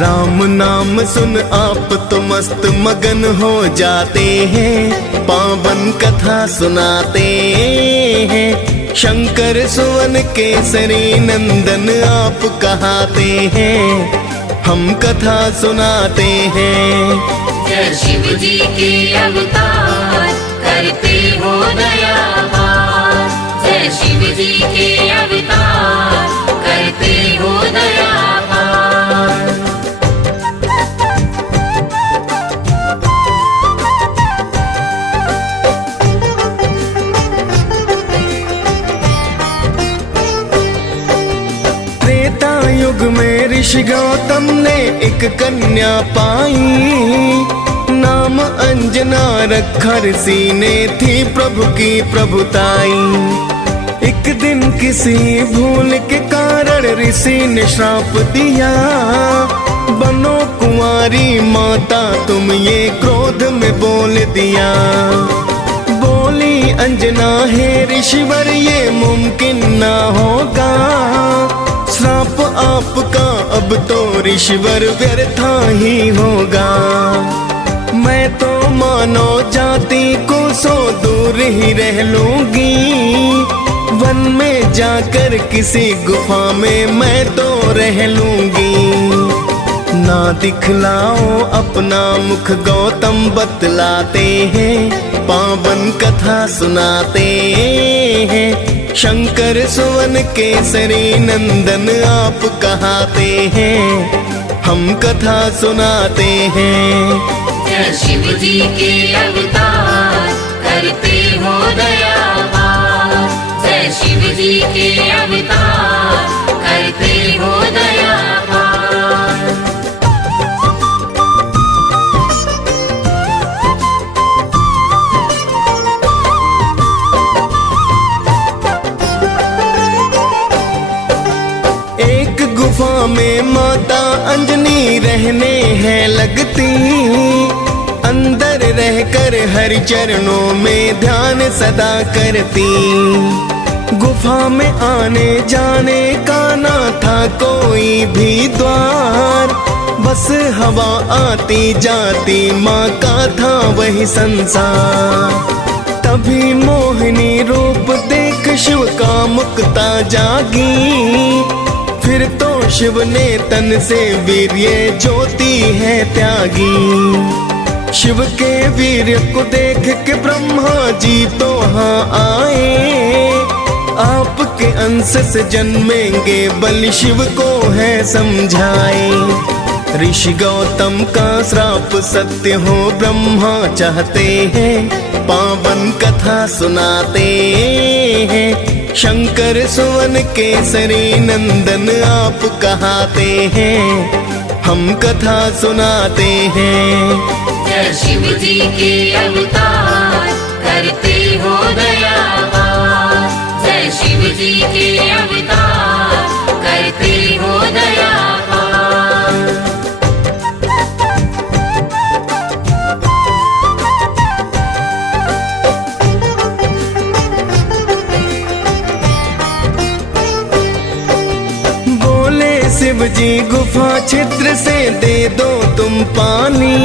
राम नाम सुन आप तो मस्त मगन हो जाते हैं, पावन कथा सुनाते हैं। शंकर सुवन केसरी नंदन आप कहाते हैं, हम कथा सुनाते हैं। जय शिव जी के अवतार करते हो दयावार, जय शिव जी के अवतार करते हो दयावार। त्रेता युग में ऋषि गौतम ने एक कन्या पाई, नाम अंजना रखा ऋषि ने थी प्रभु की प्रभुताई। एक दिन किसी भूल के कारण ऋषि ने श्राप दिया, बनो कुंवारी माता तुम ये क्रोध में बोल दिया। बोली अंजना हे ऋषिवर ये मुमकिन ना होगा, श्राप आपका अब तो ऋषिवर व्यर्था ही होगा। मैं तो मानव जाति को सौ दूर ही रह लूंगी, वन में जाकर किसी गुफा में मैं तो रह लूंगी। ना दिखलाओ अपना मुख गौतम बतलाते हैं, पावन कथा सुनाते हैं। शंकर सुवन केसरी नंदन आप कहाते हैं, हम कथा सुनाते हैं। जय शिव जी के अवतार करते हो दयावार, जय शिव जी के अवतार करते हो दयावार। गुफा में माता अंजनी रहने हैं लगती, अंदर रहकर हरि चरणों में ध्यान सदा करती। गुफा में आने जाने का ना था कोई भी द्वार, बस हवा आती जाती माँ का था वही संसार। तभी मोहिनी रूप देख शिव का मुक्ता जागी, फिर तो शिव ने तन से वीर्य ज्योति है त्यागी। शिव के वीर्य को देख के ब्रह्मा जी तो हाँ आए, आपके अंश से जन्मेंगे बलि शिव को है समझाए। ऋषि गौतम का श्राप सत्य हो ब्रह्मा चाहते हैं, पावन कथा सुनाते हैं। शंकर सुवन केसरी नंदन आप कहाते हैं, हम कथा सुनाते हैं। जय शिव जी के अवतार करते हो दयावार, जय जय शिव जी के अवतार करते हो दया पार। बोले शिव जी गुफा छिद्र से दे दो तुम पानी,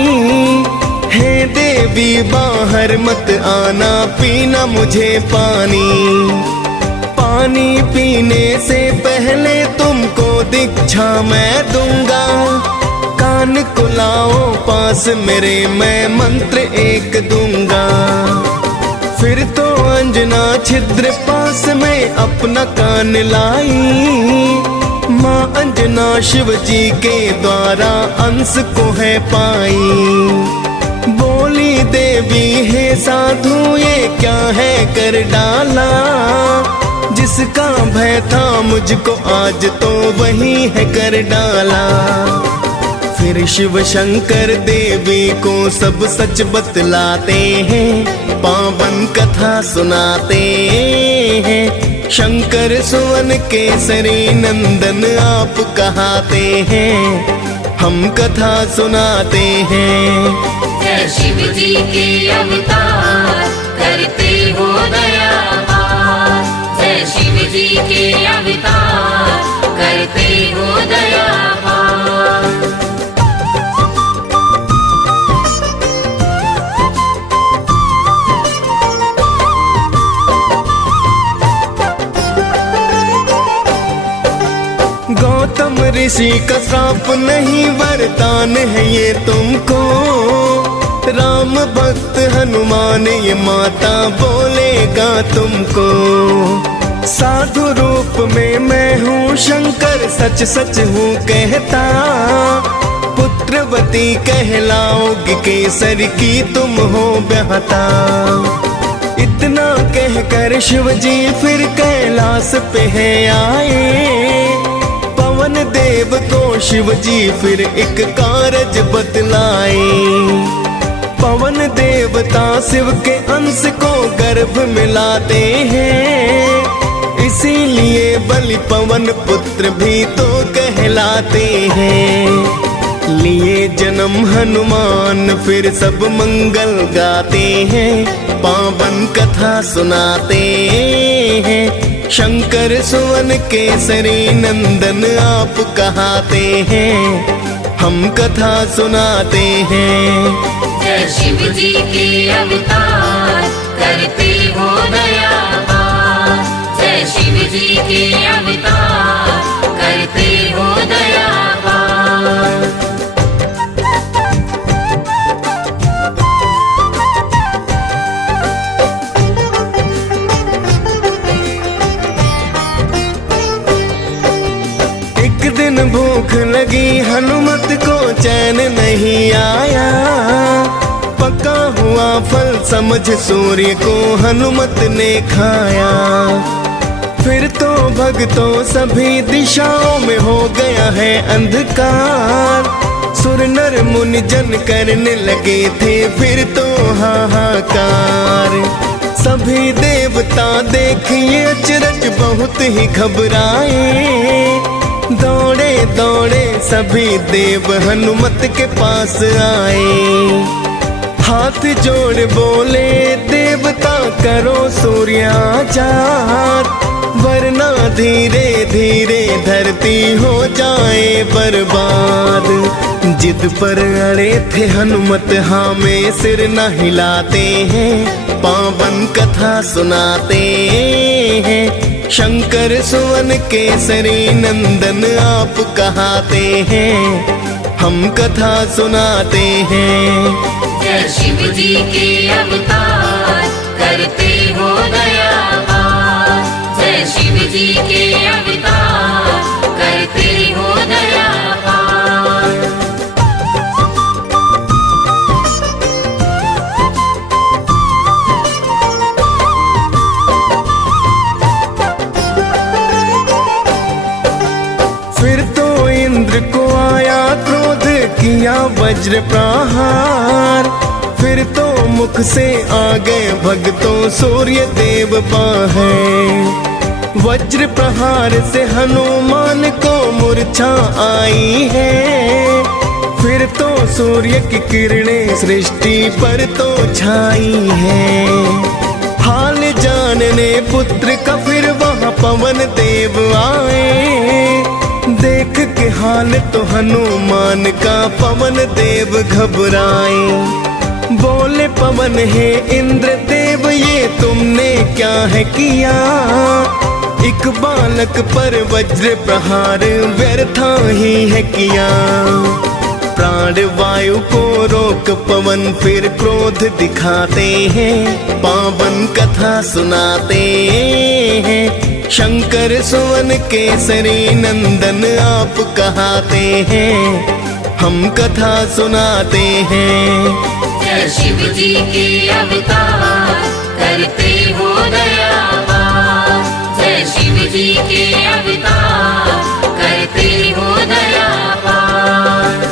हे देवी बाहर मत आना पीना मुझे पानी। पानी पीने से पहले तुमको दीक्षा मैं दूंगा, कान को लाओ पास मेरे मैं मंत्र एक दूंगा। फिर तो अंजना छिद्र पास में अपना कान लाई, माँ अंजना शिव जी के द्वारा अंश को है पाई। बोली देवी हे साधु ये क्या है कर डाला, जिसका भय था मुझको आज तो वही है कर डाला। फिर शिव शंकर देवी को सब सच बतलाते हैं, पावन कथा सुनाते हैं। शंकर सुवन केसरी नंदन आप कहाते हैं, हम कथा सुनाते हैं। जय शिव जी के अवतार करते हो दया पार। जय शिव जी के अवतार करते हो दया पार। गौतम ऋषि का श्राप नहीं वरदान है ये तुमको, राम भक्त हनुमान ये माता बोलेगा तुमको। साधु रूप में मैं हूँ शंकर सच सच हूँ कहता, पुत्रवती कहलाओगी केसर की तुम हो ब्याहता। इतना कहकर शिव जी फिर कैलाश पे है आए, पवन देव को शिव जी फिर एक कारज बतलाए। पवन देवता शिव के अंश को गर्भ मिलाते हैं, इसीलिए बलि पवन पुत्र भी तो कहलाते हैं। लिए जन्म हनुमान फिर सब मंगल गाते हैं, पावन कथा सुनाते हैं। शंकर सुवन केसरी नंदन आप कहाते हैं, हम कथा सुनाते हैं। जय शिव जी के अवतार करते हो दया पार। जय शिव जी के अवतार करते हो दया पार। दिन भूख लगी हनुमत को चैन नहीं आया, पका हुआ फल समझ सूर्य को हनुमत ने खाया। फिर तो भक्तों सभी दिशाओं में हो गया है अंधकार, सुर नर मुनि जन करने लगे थे फिर तो हाहाकार। सभी देवता देखिए अचरज बहुत ही घबराए, दौड़े दौड़े सभी देव हनुमत के पास आए। हाथ जोड़ बोले देवता करो सूर्याचार, वरना धीरे धीरे धरती हो जाए बर्बाद। जिद पर अड़े थे हनुमत हाँ में सिर न हिलाते हैं, पावन कथा सुनाते हैं। शंकर सुवन केसरी नंदन आप कहाते हैं, हम कथा सुनाते हैं। जय शिव जी के अवतार करते हो दया पार। जय शिव जी के अवतार करते हो दया पार। फिर तो इंद्र को आया क्रोध किया वज्र प्रहार, फिर तो मुख से आ गए भक्तों सूर्य देव बाहें। वज्र प्रहार से हनुमान को मूर्छा आई है। फिर तो सूर्य की किरणें सृष्टि पर तो छाई है। हाल जानने पुत्र का फिर वहाँ पवन देव आए। देख के हाल तो हनुमान का पवन देव घबराए। बोले पवन हे इंद्र देव ये तुमने क्या है किया। एक बालक पर वज्र प्रहार व्यर्था ही है किया। प्राण वायु को रोक पवन फिर क्रोध दिखाते हैं। पावन कथा सुनाते हैं। शंकर सुवन केसरी नंदन आप कहाते हैं। हम कथा सुनाते हैं। जय शिव जी के अवतार करते हो दयावान। जय शिव जी के अवतार करते हो दयावान।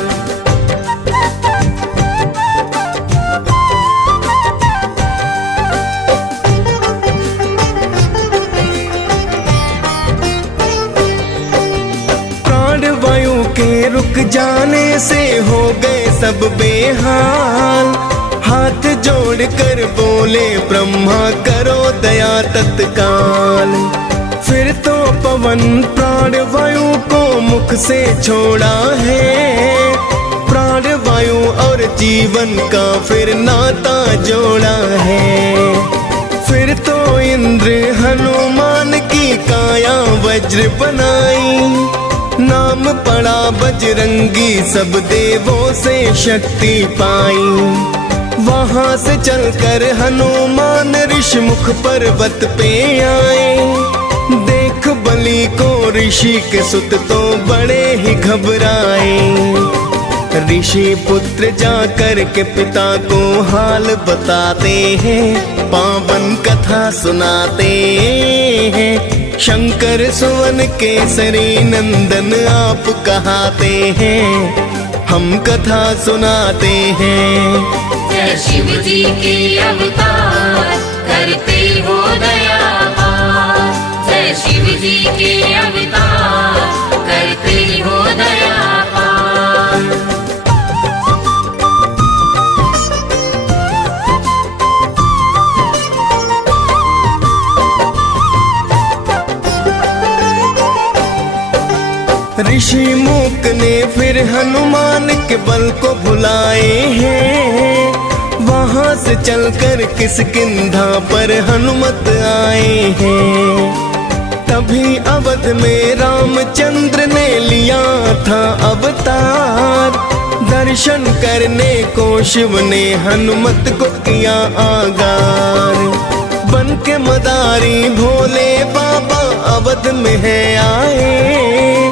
वायु के रुक जाने से हो गए सब बेहाल। हाथ जोड़ कर बोले ब्रह्मा करो दया तत्काल। फिर तो पवन प्राण वायु को मुख से छोड़ा है। प्राण वायु और जीवन का फिर नाता जोड़ा है। फिर तो इंद्र हनुमान की काया वज्र बनाई। नाम पड़ा बजरंगी सब देवों से शक्ति पाई। वहां से चलकर हनुमान ऋषि मुख पर्वत पे आए। देख बलि को ऋषि के सुत तो बड़े ही घबराए। ऋषि पुत्र जाकर के पिता को हाल बताते हैं। पावन कथा सुनाते हैं। शंकर सुवन केसरी नंदन आप कहाते हैं। हम कथा सुनाते हैं। जय शिव जी के अवतार करते हो दयावान। जय शिव जी के अवतार करते हो दयावान। ऋषि मूक ने फिर हनुमान के बल को भुलाए हैं। वहां से चलकर किष्किंधा पर हनुमत आए हैं। तभी अवध में रामचंद्र ने लिया था अवतार। दर्शन करने को शिव ने हनुमत को किया आगार। बन के मदारी भोले बाबा अवध में है आए।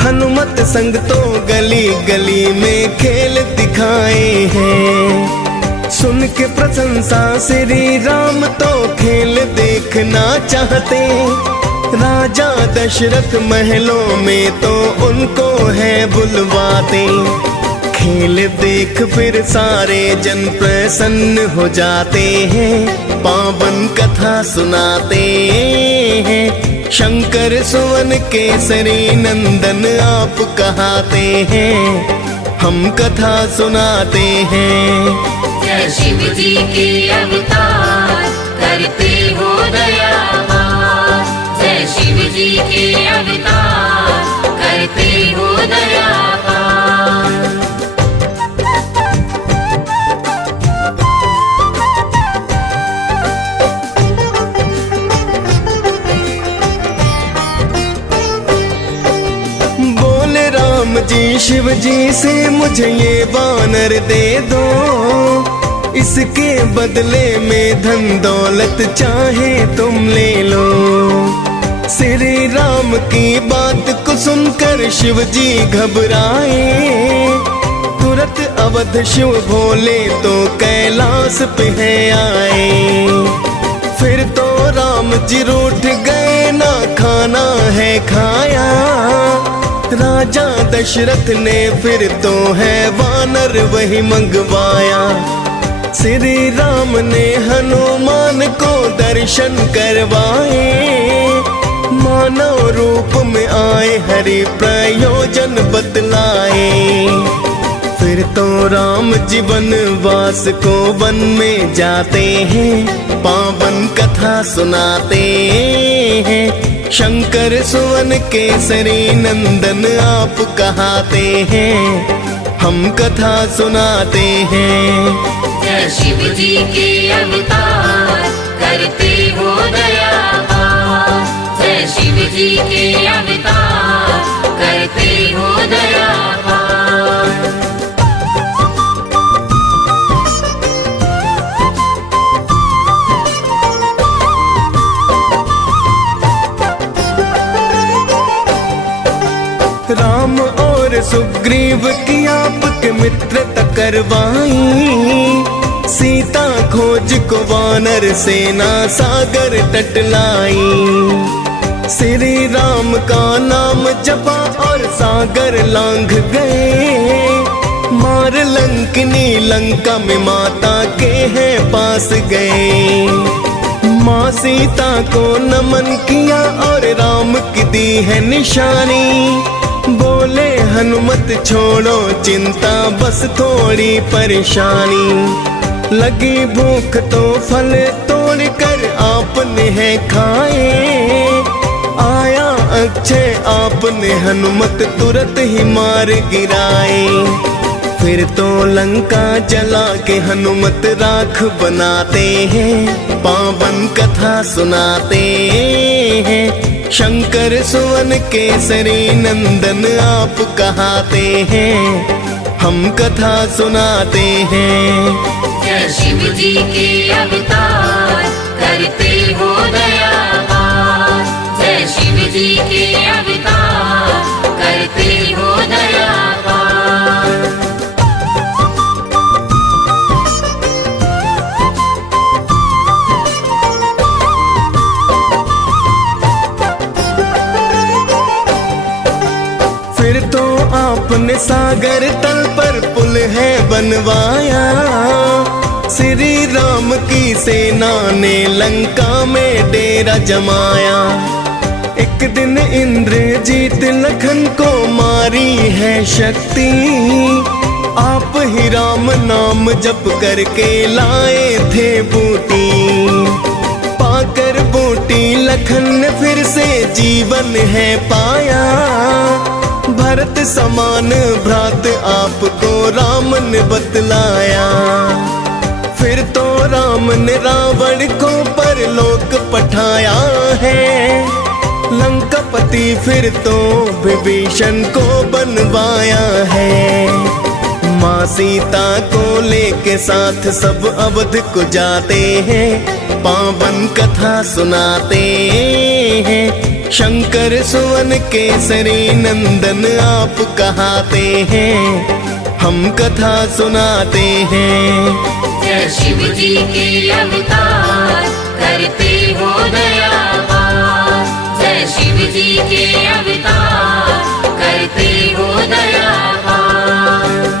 हनुमत संग तो गली गली में खेल दिखाए हैं। सुन के प्रशंसा श्री राम तो खेल देखना चाहते। राजा दशरथ महलों में तो उनको है बुलवाते। खेल देख फिर सारे जन प्रसन्न हो जाते हैं। पावन कथा सुनाते हैं। शंकर सुवन केसरी नंदन आप कहाते हैं। हम कथा सुनाते हैं। जय शिव जी के अवतार करते हो दयावान। जय शिव जी के अवतार करते हो दयावान। जी शिव जी से मुझे ये वानर दे दो। इसके बदले में धन दौलत चाहे तुम ले लो। श्री राम की बात को सुनकर शिव जी घबराए। तुरंत अवध शिव भोले तो कैलाश पे है आए। फिर तो राम जी रूठ गए ना खाना है खाया। राजा दशरथ ने फिर तो है वानर वही मंगवाया। श्री राम ने हनुमान को दर्शन करवाए। मानव रूप में आए हरि प्रयोजन बतलाए। फिर तो राम जीवन वास को वन में जाते हैं, पावन कथा सुनाते हैं। शंकर सुवन केसरी नंदन आप कहाते हैं, हम कथा सुनाते हैं। जय शिव जी के अवतार करते हो दया पार। जय शिव जी के अवतार करते हो दया पार। राम और सुग्रीव की आपके मित्रता करवाई। सीता खोज को वानर सेना सागर तट लाई। श्री राम का नाम जपा और सागर लांघ गए। मार लंकनी लंका में माता के हैं पास गए। माँ सीता को नमन किया और राम की दी है निशानी। बोले हनुमत छोड़ो चिंता बस थोड़ी परेशानी। लगी भूख तो फल तोड़ कर आपने है खाए। आया अक्षय आपने हनुमत तुरंत ही मार गिराए। फिर तो लंका जला के हनुमत राख बनाते हैं, पावन कथा सुनाते हैं। शंकर सुवन केसरी नंदन आप कहाते हैं, हम कथा सुनाते हैं। जय शिव जी के अवतार करते हो दया पार। जय शिव जी के अवतार करते हो दया पार। फिर तो आपने सागर तल पर पुल है बनवाया। श्री राम की सेना ने लंका में डेरा जमाया। एक दिन इंद्रजीत लखन को मारी है शक्ति। आप ही राम नाम जप करके लाए थे बूटी। पाकर बूटी लखन ने फिर से जीवन है पाया। भरत समान भ्रात आपको राम ने बतलाया। फिर तो राम ने रावण को परलोक पठाया है। लंकापति फिर तो विभीषण को बनवाया है। माँ सीता को लेके साथ सब अवध को जाते हैं, पावन कथा सुनाते हैं। शंकर सुवन केसरी नंदन आप कहाते हैं, हम कथा सुनाते हैं। जय शिव जी के अवतार करते हो दया पार। जय शिव जी के अवतार करते हो दया पार।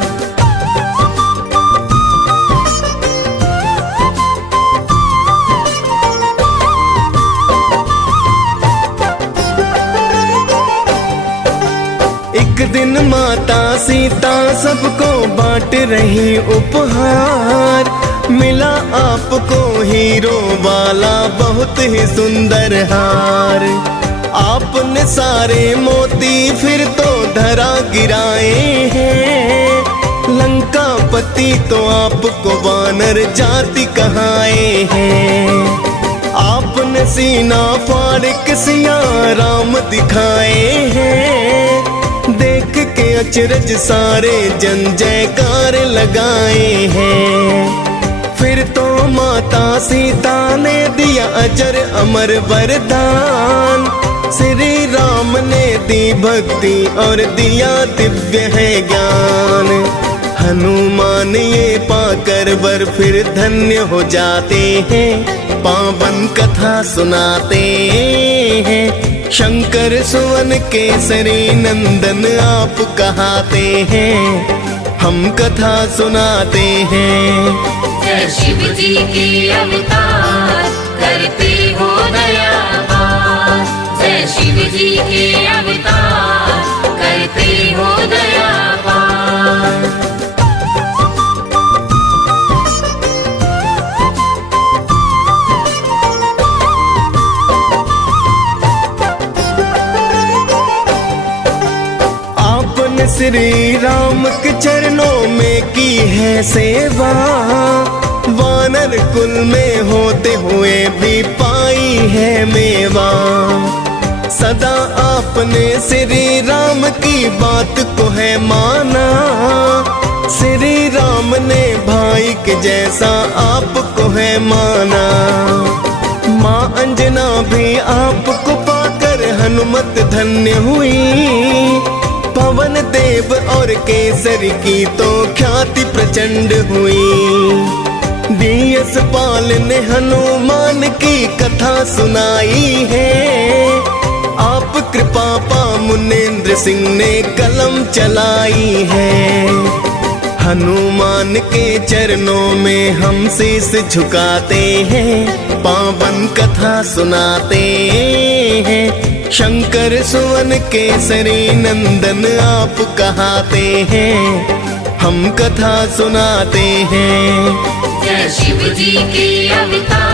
एक दिन माता सीता सबको बांट रही उपहार। मिला आपको हीरो वाला बहुत ही सुंदर हार। आपने सारे मोती फिर तो धरा गिराए हैं। लंकापति तो आपको वानर जाति कहाए हैं। आपने सीना फाड़ के सिया राम दिखाए हैं। देख के अचरज सारे जन जयकार लगाए हैं। फिर तो माता सीता ने दिया अजर अमर वरदान। श्री राम ने दी भक्ति और दिया दिव्य है ज्ञान। हनुमान ये पाकर वर फिर धन्य हो जाते हैं, पावन कथा सुनाते हैं। शंकर सुवन केसरी नंदन आप कहाते हैं, हम कथा सुनाते हैं। जय शिव जी के अवतार करते हो दया पार। जय जय शिव जी के अवतार करते हो दया पार। आपने श्री राम के चरणों में की है सेवा, वानर कुल में होते हुए भी पाई है मेवा। सदा आपने श्री राम की बात को है माना, श्री राम ने भाई के जैसा आपको है माना। माँ अंजना भी आपको पाकर हनुमत धन्य हुई, पवन देव और केसरी की तो ख्याति प्रचंड हुई। डीएस पाल ने हनुमान की कथा सुनाई है, आप कृपा पा मुनेन्द्र सिंह ने कलम चलाई है। हनुमान के चरणों में हम शीश झुकाते हैं, पावन कथा सुनाते हैं। शंकर सुवन केसरी नंदन आप कहाते हैं, हम कथा सुनाते हैं। जय शिव जी के अवतार